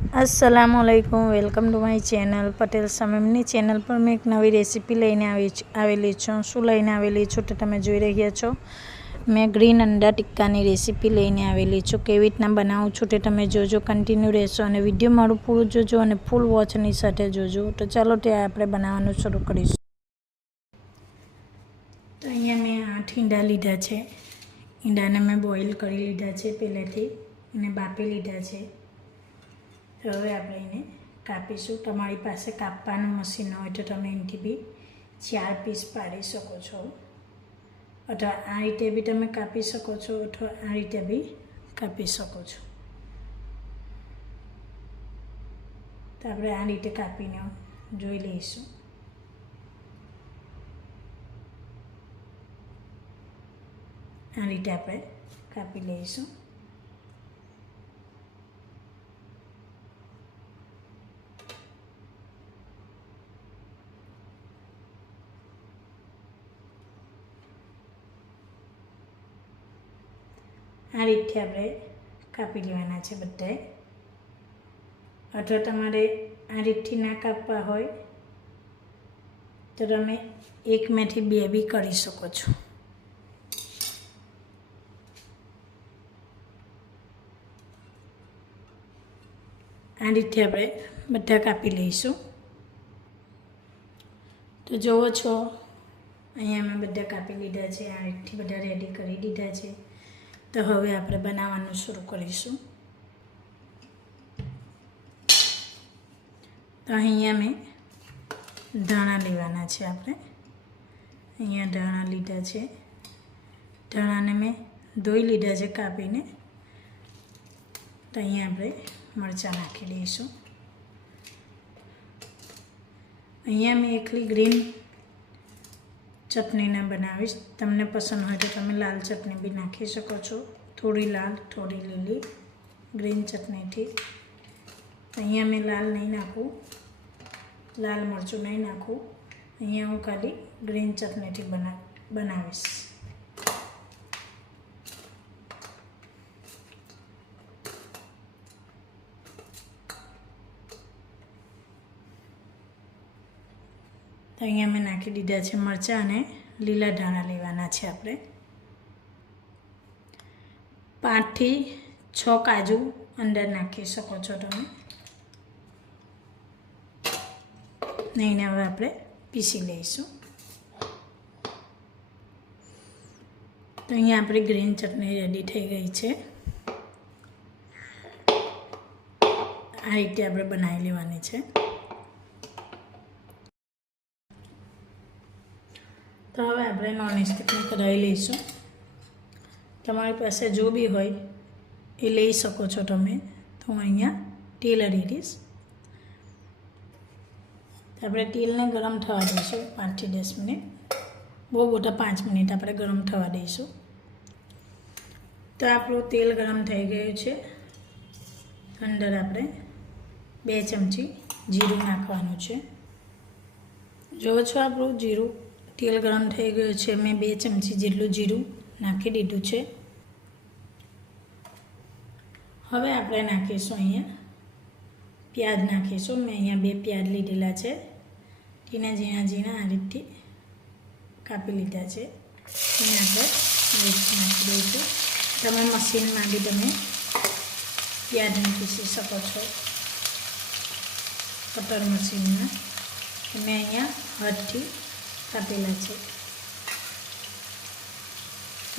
અસલામ વાલેકુમ welcome to my channel Patel સમયમની channel પર મેં એક નવી રેસીપી લઈને આવી આવેલી છું. શું લઈને આવેલી છું તો તમે જોઈ રહ્યા છો. મેં ગ્રીન અંડા ટિક્કાની રેસીપી લઈને આવેલી છું. કેવી રીતના બનાવું છું તે તમે જોજો. કન્ટિન્યુ રહેશો અને વીડિયો મારું પૂરું જોજો અને ફૂલ વોચની સાથે જોજો. તો ચાલો તે આપણે બનાવવાનું શરૂ કરીશું. તો અહીંયા મેં આઠ ઈંડા લીધા છે. ઈંડાને મેં બોઇલ કરી લીધા છે પહેલેથી અને બાપી લીધા છે. હવે આપણે એને કાપીશું. તમારી પાસે કાપવાનું મશીન હોય તો તમે એનાથી બી ચાર પીસ પાડી શકો છો. અથવા આ રીતે બી તમે કાપી શકો છો અથવા આ રીતે બી કાપી શકો છો. તો આપણે આ રીતે કાપીને જોઈ લઈશું. આ રીતે આપણે કાપી લઈશું. આ રીતે આપણે કાપી લેવાના છે બધાએ અથવા તમારે આ રીતથી ના કાપવા હોય, તો તમે એકમાંથી બે બી કરી શકો છો. આ રીતે આપણે બધા કાપી લઈશું. તો જુઓ છો, અહીંયા અમે બધા કાપી લીધા છે, આ રીતથી બધા રેડી કરી દીધા છે. તો હવે આપણે બનાવવાનું શરૂ કરીશું. તો અહીંયા મેં ધાણા લેવાના છે આપણે. અહીંયા ધાણા લીધા છે. ધાણાને મેં ધોઈ લીધા છે કાપીને. તો અહીંયા આપણે મરચાં નાખી દઈશું. અહીંયા મેં એકલી ગ્રીન ચટણીને બનાવીશ. તમને પસંદ હોય તો તમે લાલ ચટણી બી નાખી શકો છો. થોડી લાલ, થોડી લીલી, ગ્રીન ચટણીથી. અહીંયા મેં લાલ નહીં નાખું. લાલ મરચું નહીં નાખું. અહીંયા હું ખાલી ગ્રીન ચટણીથી બના, બનાવીશ. તો અહીંયા મેં નાખી દીધા છે મરચાં અને લીલા ધાણા લેવાના છે આપણે. પાંચથી છ કાજુ અંદર નાખી શકો છો તમે. ને એને હવે આપણે પીસી લઈશું. તો અહીંયા આપણી ગ્રીન ચટણી રેડી થઈ ગઈ છે. આ રીતે આપણે બનાવી લેવાની છે તો હવે આપણે નોન સ્ટિકની કઢાઈ લઈશું. તમારી પાસે જો બી હોય, એ લઈ શકો છો તમે. તો હું અહીંયા તેલ અડી દઈશ આપણે તેલને ગરમ થવા દઈશું પાંચથી દસ મિનિટ. બહુ મોટા પાંચ મિનિટ આપણે ગરમ થવા દઈશું. તો આપણું તેલ ગરમ થઈ ગયું છે. અંદર આપણે બે ચમચી જીરું નાખવાનું છે. જો છો આપણું જીરું તેલ ગરમ થઈ ગયું છે. મેં બે ચમચી જેટલું જીરું નાખી દીધું છે. હવે આપણે નાખીશું અહીંયા પ્યાજ નાખીશું. મેં અહીંયા બે પ્યાજ લીધેલા છે. ઝીણા ઝીણા ઝીણા આ રીતથી કાપી લીધા છે. એને આપણે નાખી દઈશું. તમે મશીનમાં બી તમે પ્યાજ પીસી શકો છો. કટર મશીનમાં. મેં અહીંયા હાથથી કાપેલા છે.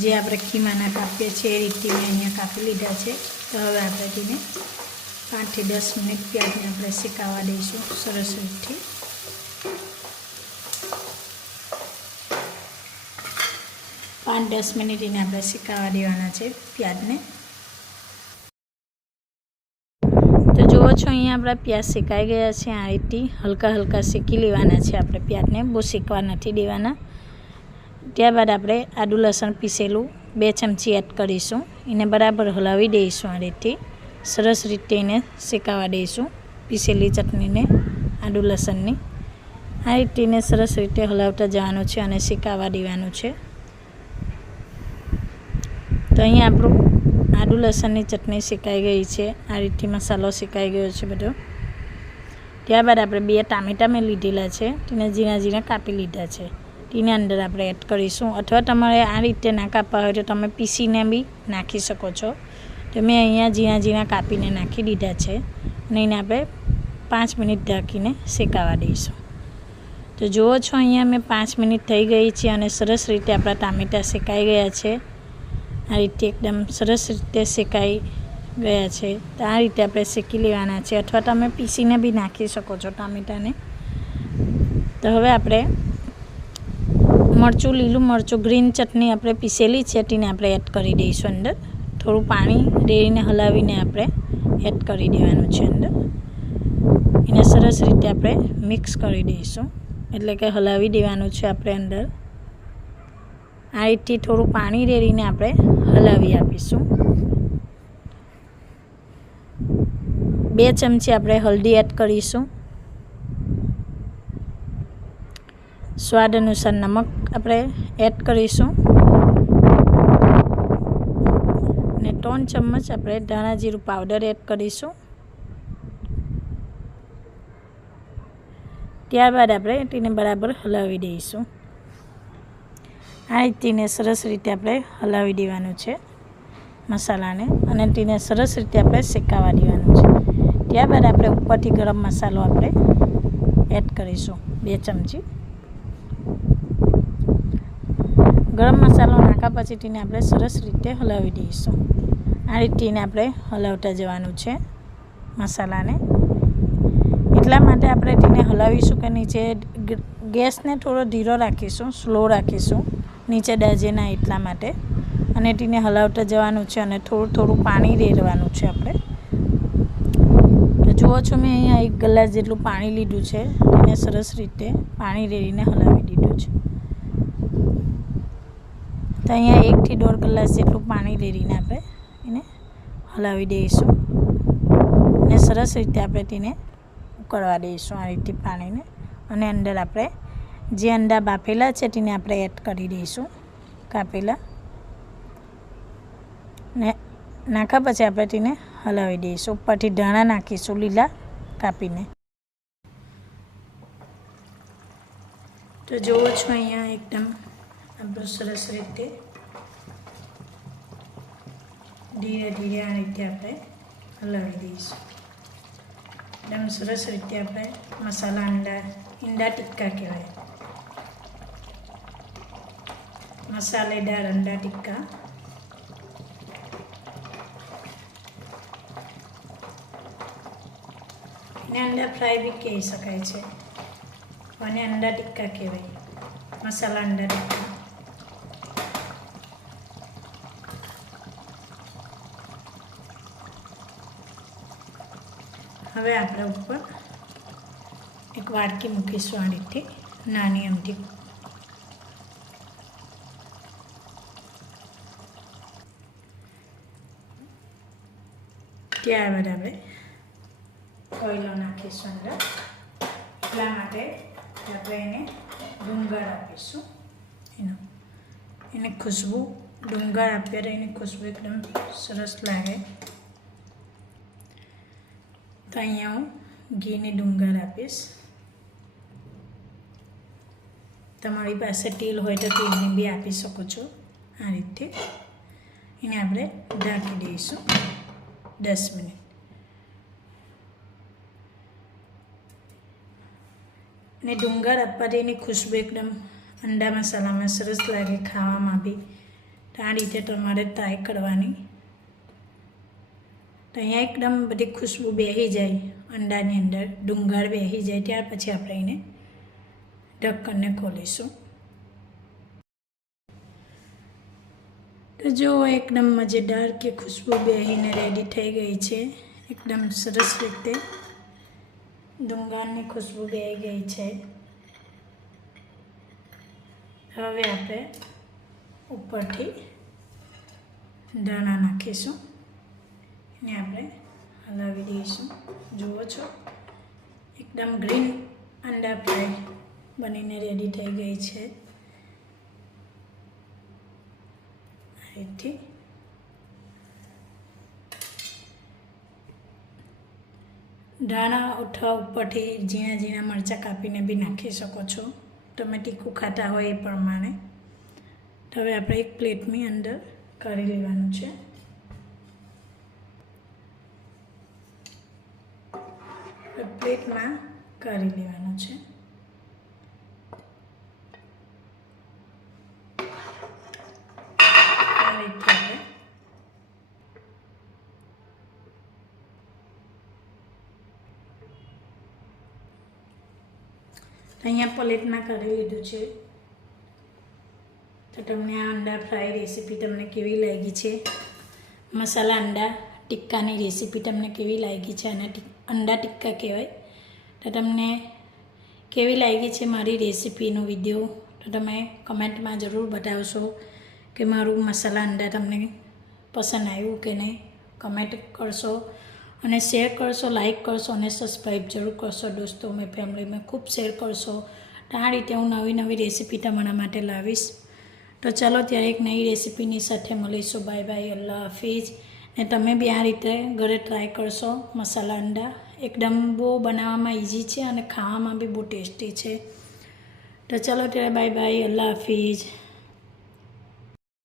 જે આપણે ખીમાના કાપીએ છીએ એ રીતે મેં અહીંયા કાપી લીધા છે. તો હવે આપણે તેને પાંચથી દસ મિનિટ પ્યાજને આપણે શેકાવા દઈશું સરસ રીતથી. પાંચ દસ મિનિટ એને આપણે શેકાવા દેવાના છે પ્યાજને. છો, અહીંયા આપણા પ્યાજ શેકાઈ ગયા છે, આ રીતે હલકા હલકા શેકી લેવાના છે આપણે પ્યાજને, બહુ શેકવા નથી દેવાના. ત્યારબાદ આપણે આદુ લસણ પીસેલું બે ચમચી એડ કરીશું. એને બરાબર હલાવી દઈશું આ રીતે સરસ રીતે એને શેકાવા દઈશું પીસેલી ચટણીને, આદુ લસણની. આ રીતે સરસ રીતે હલાવતા જવાનું છે અને શેકાવા દેવાનું છે. તો અહીંયા આપણું આદુ, લસણની ચટણી શેકાઈ ગઈ છે. આ રીતે મસાલો શેકાઈ ગયો છે બધો. ત્યારબાદ આપણે બે ટામેટા મેં લીધેલા છે. તેને ઝીણા ઝીણા કાપી લીધા છે. તેને અંદર આપણે એડ કરીશું. અથવા તમારે આ રીતે ના કાપવા હોય તો તમે પીસીને બી નાખી શકો છો. તો મેં અહીંયા ઝીણા ઝીણા કાપીને નાખી દીધા છે. અને એને આપણે પાંચ મિનિટ ઢાંકીને શેકાવા દઈશું. તો જુઓ છો, અહીંયા મેં પાંચ મિનિટ થઈ ગઈ છે અને સરસ રીતે આપણા ટામેટાં શેકાઈ ગયા છે. આ રીતે એકદમ સરસ રીતે શેકાઈ ગયા છે. તો આ રીતે આપણે શેકી લેવાના છે અથવા તમે પીસીને બી નાખી શકો છો ટામેટાને. તો હવે આપણે મરચું, લીલું મરચું, ગ્રીન ચટણી આપણે પીસેલી છે તેને આપણે એડ કરી દઈશું અંદર. થોડું પાણી રેડીને હલાવીને આપણે એડ કરી દેવાનું છે અંદર. એને સરસ રીતે આપણે મિક્સ કરી દઈશું. એટલે કે હલાવી દેવાનું છે આપણે અંદર. આ રીતથી થોડું પાણી રેડીને આપણે હલાવી આપીશું. બે ચમચી આપણે હલ્દી એડ કરીશું. સ્વાદ અનુસાર નમક આપણે એડ કરીશું. અને ત્રણ ચમચ આપણે ધાણા જીરું પાવડર એડ કરીશું. ત્યારબાદ આપણે તેને બરાબર હલાવી દઈશું. આ રીતને સરસ રીતે આપણે હલાવી દેવાનું છે મસાલાને. અને તેને સરસ રીતે આપણે શેકાવા દેવાનું છે. ત્યારબાદ આપણે ઉપરથી ગરમ મસાલો આપણે એડ કરીશું, બે ચમચી. ગરમ મસાલો નાખ્યા પછી તેને આપણે સરસ રીતે હલાવી દઈશું. આ રીતને આપણે હલાવતા જવાનું છે મસાલાને. એટલા માટે આપણે તેને હલાવીશું કે નીચે ગેસને થોડો ધીરો રાખીશું, સ્લો રાખીશું. નીચે દાજે ના એટલા માટે. અને તેને હલાવતા જવાનું છે અને થોડું થોડું પાણી રેડવાનું છે આપણે. જુઓ છો મેં અહીંયા એક ગ્લાસ જેટલું પાણી લીધું છે. તેને સરસ રીતે પાણી રેડીને હલાવી દીધું છે. તો અહીંયા એકથી દોઢ ગ્લાસ જેટલું પાણી રેડીને આપણે એને હલાવી દઈશું. અને સરસ રીતે આપણે તેને ઉકળવા દઈશું આ રીતે પાણીને. અને અંદર આપણે જે અંડા બાફેલા છે તેને આપણે એડ કરી દઈશું કાપેલા. ને નાખ્યા પછી આપણે તેને હલાવી દઈશું. ઉપરથી ધાણા નાખીશું લીલા કાપીને. તો જુઓ છો અહીંયા એકદમ આપણું સરસ રીતે ધીરે ધીરે આ રીતે આપણે હલાવી દઈશું. એકદમ સરસ રીતે આપણે મસાલા અંડા, ઈંડા ટિક્કા કહેવાય. મસાલેદાર અંડા ટિક્કા ને અંડા ફ્રાય બી કહી શકાય છે અને અંડા ટિક્કા કહેવાય મસાલા અંડા ટિક્કા હવે આપણે ઉપર એક વાડકી મૂકીશું આ રીતે, નાની અમથી ત્યારબાદ આપણે? કોયલો નાખીશું અંદર એટલા માટે આપણે એને ડુંગર આપીશું. એનો એને ખુશ્બુ ડુંગર આપીએ તો એની ખુશ્બુ એકદમ સરસ લાગે. તો અહીંયા હું ઘીની ડુંગર આપીશ. તમારી પાસે તેલ હોય તો તેલને બી આપી શકો છો આ રીતે. એને આપણે ઢાંકી દઈશું. દસ મિનિટ. અને ડુંગર એની ખુશ્બુ એકદમ અંડા મસાલામાં સરસ લાગે ખાવામાં બી. તો આ રીતે તમારે ટ્રાય કરવાની. તો અહીંયા એકદમ બધી ખુશ્બુ બેસી જાય અંડાની અંદર. ડુંગર બેસી જાય, ત્યાર પછી આપણે એને ઢક્કનને ખોલીશું. તો જો એકદમ મજેદાર કે ખુશ્બુ બેહીને રેડી થઈ ગઈ છે, એકદમ સરસ રીતે. ડુંગરની ખુશ્બુ બેહી ગઈ છે. હવે આપણે ઉપરથી દાણા નાખીશું. એને આપણે હલાવી દઈશું. જુઓ છો, એકદમ ગ્રીન અંડા ફ્રાય બનીને રેડી થઈ ગઈ છે. અહીંથી ધાણા ઉઠા ઉપરથી ઝીણા ઝીણા મરચાં કાપીને બી નાખી શકો છો. તમે તીખું ખાતા હોય એ પ્રમાણે. તો હવે આપણે એક પ્લેટની અંદર કરી લેવાનું છે. પ્લેટમાં કરી લેવાનું છે. અહીંયા પ્લેટમાં કરી લીધું છે. તો તમને આ અંડા ફ્રાય રેસીપી તમને કેવી લાગી છે? મસાલા અંડા ટિક્કાની રેસીપી તમને કેવી લાગી છે? અને અંડા ટિક્કા કહેવાય. તો તમને કેવી લાગી છે મારી રેસીપીનો વીડિયો? તો તમે કમેન્ટમાં જરૂર બતાવશો કે મારું મસાલા અંડા તમને પસંદ આવ્યું કે નહીં. કમેન્ટ કરશો. અને શેર કરશો લાઇક કરશો અને સબસ્ક્રાઈબ જરૂર કરશો દોસ્તો. મેં ફેમિલીમાં ખૂબ શેર કરશો. તો આ રીતે હું નવી નવી રેસીપી તમારા માટે લાવીશ. તો ચાલો ત્યારે એક નવી રેસીપીની સાથે મળીશું. બાય બાય અલ્લાહ હાફિઝ ને તમે બી આ રીતે ઘરે ટ્રાય કરશો. મસાલા અંડા એકદમ બહુ બનાવવામાં ઇઝી છે અને ખાવામાં બી બહુ ટેસ્ટી છે. તો ચાલો ત્યારે બાય બાય અલ્લાહ હાફિઝ